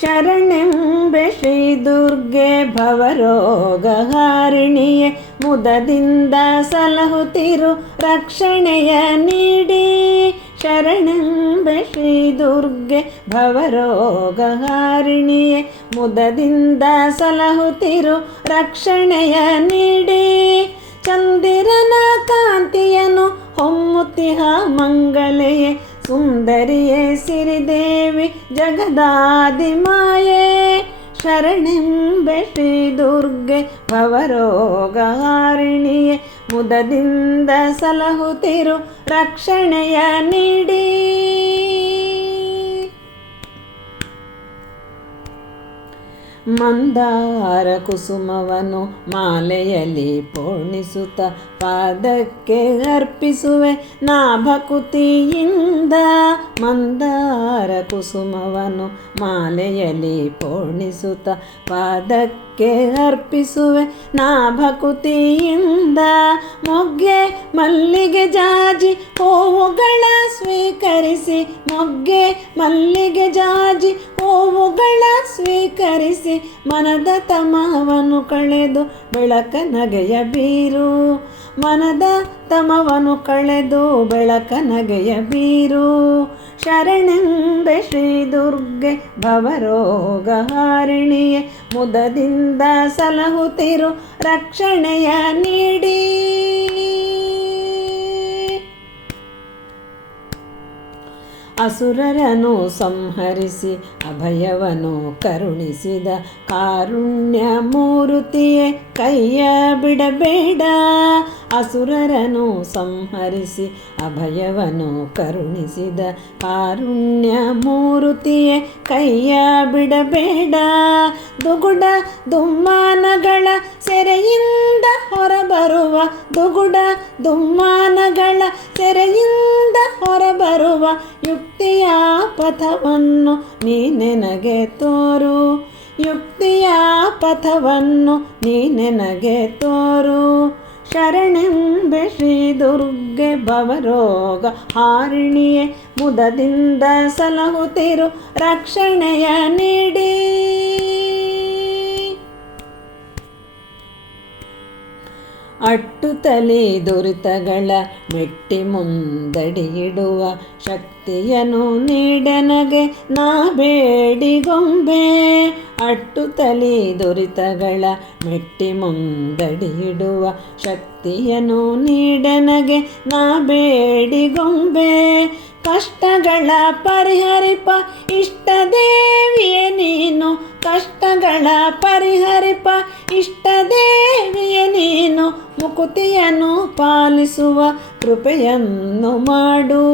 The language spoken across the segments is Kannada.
ಶರಣೆಂಬೆ ಶ್ರೀ ದುರ್ಗೆ ಭವರೋಗಹಾರಿಣಿಯೇ ಮುದದಿಂದ ಸಲಹುತ್ತಿರು ರಕ್ಷಣೆಯ ನೀಡಿ. ಶರಣೆಂಬೆ ಶ್ರೀ ದುರ್ಗೆ ಭವರೋಗಹಾರಿಣಿಯೇ ಮುದದಿಂದ ಸಲಹುತ್ತಿರು ರಕ್ಷಣೆಯ ನೀಡಿ. ಚಂದಿರನ ಕಾಂತಿಯನು ಹೊಮ್ಮುತ್ತಿಹ ಮಂಗಲೆಯೇ ಸುಂದರಿಯೇ ಸಿರಿದೇವಿ ಜಗದಾದಿಮಾಯೇ. ಶರಣೆಂಬೆ ಶ್ರೀ ದುರ್ಗೆ ಭವರೋಗಹಾರಿಣಿಯೇ ಮುದದಿಂದ ಸಲಹುತ್ತಿರು ರಕ್ಷಣೆಯ ನೀಡಿ. ಮಂದಾರ ಕುಸುಮವನು ಮಾಲೆಯಲ್ಲಿ ಪೋಣಿಸುತ್ತ ಪಾದಕ್ಕೆ ಅರ್ಪಿಸುವೆ ನಾ ಭಕುತಿಯಿಂದ. ಮಂದಾರ ಕುಸುಮವನು ಮಾಲೆಯಲ್ಲಿ ಪೋಣಿಸುತ್ತ ಪಾದಕ್ಕೆ ಅರ್ಪಿಸುವೆ ನಾ ಭಕುತಿಯಿಂದ. ಮೊಗ್ಗೆ ಮಲ್ಲಿಗೆ ಜಾಜಿ ಹೂವುಗಳ ಸ್ವೀಕರಿಸಿ, ಮೊಗ್ಗೆ ಮಲ್ಲಿಗೆ ಜಾಜಿ ಹೂವುಗಳ ಸ್ವೀಕರಿಸಿ, ಮನದ ತಮವನ್ನು ಕಳೆದು ಬೆಳಕ ನಗೆಯ ಬೀರು. ಮನದ ತಮವನ್ನು ಕಳೆದು ಬೆಳಕ ನಗೆಯ ಬೀರು. ಶರಣೆಂಬೆ ಶ್ರೀ ದುರ್ಗೆ ಭವರೋಗಹಾರಿಣಿಯೇ ಮುದದಿಂದ ಸಲಹುತ್ತಿರು ರಕ್ಷಣೆಯ ನೀಡಿ. ಅಸುರರನು ಸಂಹರಿಸಿ ಅಭಯವನು ಕರುಣಿಸಿದ ಕಾರುಣ್ಯ ಮೂರುತಿಯೇ ಕೈಯ ಬಿಡಬೇಡ. ಅಸುರರನು ಸಂಹರಿಸಿ ಅಭಯವನು ಕರುಣಿಸಿದ ಕಾರುಣ್ಯ ಮೂರುತಿಯೇ ಕೈಯ ಬಿಡಬೇಡ. ದುಗುಡ ದುಮ್ಮಾನಗಳ ಸೆರೆಯಿಂದ ಹೊರಬರುವ, ದುಗುಡ ದುಮ್ಮಾನಗಳ ಸೆರೆಯಿಂದ ಹೊರಬರುವ ಯುಕ್ತಿಯ ಪಥವನ್ನು ನೀನೆನಗೆ ತೋರು. ಯುಕ್ತಿಯ ಪಥವನ್ನು ನೀನೆನಗೆ ತೋರು. ಶರಣೆಂಬೆ ಶ್ರೀ ದುರ್ಗೆ ಭವರೋಗ ಹಾರಿಣಿಯೇ ಮುದದಿಂದ ಸಲಹುತ್ತಿರು ರಕ್ಷಣೆಯ ನೀಡಿ. ಅಟ್ಟುತ್ತಲೇ ದುರಿತಗಳ ಮೆಟ್ಟಿ ಮುಂದಡಿಯಿಡುವ ಶಕ್ತಿಯನ್ನು ನೀಡೆನಗೆ ನಾ ಬೇಡಿಗೊಂಬೆ. ಅಟ್ಟುತ್ತಲೇ ದುರಿತಗಳ ಮೆಟ್ಟಿ ಮುಂದಡಿಯಿಡುವ ಶಕ್ತಿಯನ್ನು ನೀಡೆನಗೆ ನಾ ಬೇಡಿಗೊಂಬೆ. ಕಷ್ಟಗಳ ಪರಿಹರಿಪ ಇಷ್ಟ ದೇವಿಯೇ ನೀನು, ಕಷ್ಟಗಳ ಪರಿಹರಿಪ ಇಷ್ಟ ದೇವಿಯೇ ನೀನು. ಮುಕುತಿಯನ್ನು ಪಾಲಿಸುವ ಕೃಪೆಯನ್ನು ಮಾಡು,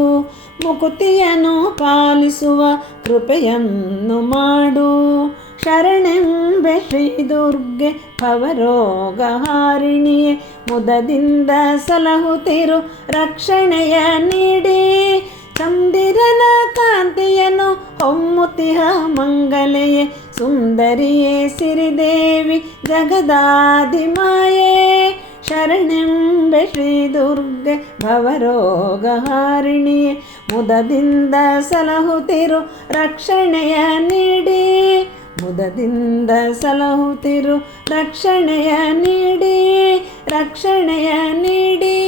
ಮುಕುತಿಯನ್ನು ಪಾಲಿಸುವ ಕೃಪೆಯನ್ನು ಮಾಡು. ಶರಣೆಂಬೆ ಶ್ರೀ ದುರ್ಗೆ ಭವರೋಗಹಾರಿಣಿಯೇ ಮುದದಿಂದ ಸಲಹುತ್ತಿರು ರಕ್ಷಣೆಯ ನೀಡಿ. ಚಂದಿರನ ಕಾಂತಿಯನು ಹೊಮ್ಮುತ್ತಿಹ ಮಂಗಲೆಯೇ ಸುಂದರಿಯೇ ಸಿರಿದೇವಿ ಜಗದಾದಿಮಾಯೇ. ಶರಣೆಂಬೆ ಶ್ರೀ ದುರ್ಗೆ ಭವರೋಗಹಾರಿಣಿಯೇ ಮುದದಿಂದ ಸಲಹುತ್ತಿರು ರಕ್ಷಣೆಯ ನೀಡಿ. ಮುದದಿಂದ ಸಲಹುತ್ತಿರು ರಕ್ಷಣೆಯ ನೀಡಿ, ರಕ್ಷಣೆಯ ನೀಡಿ.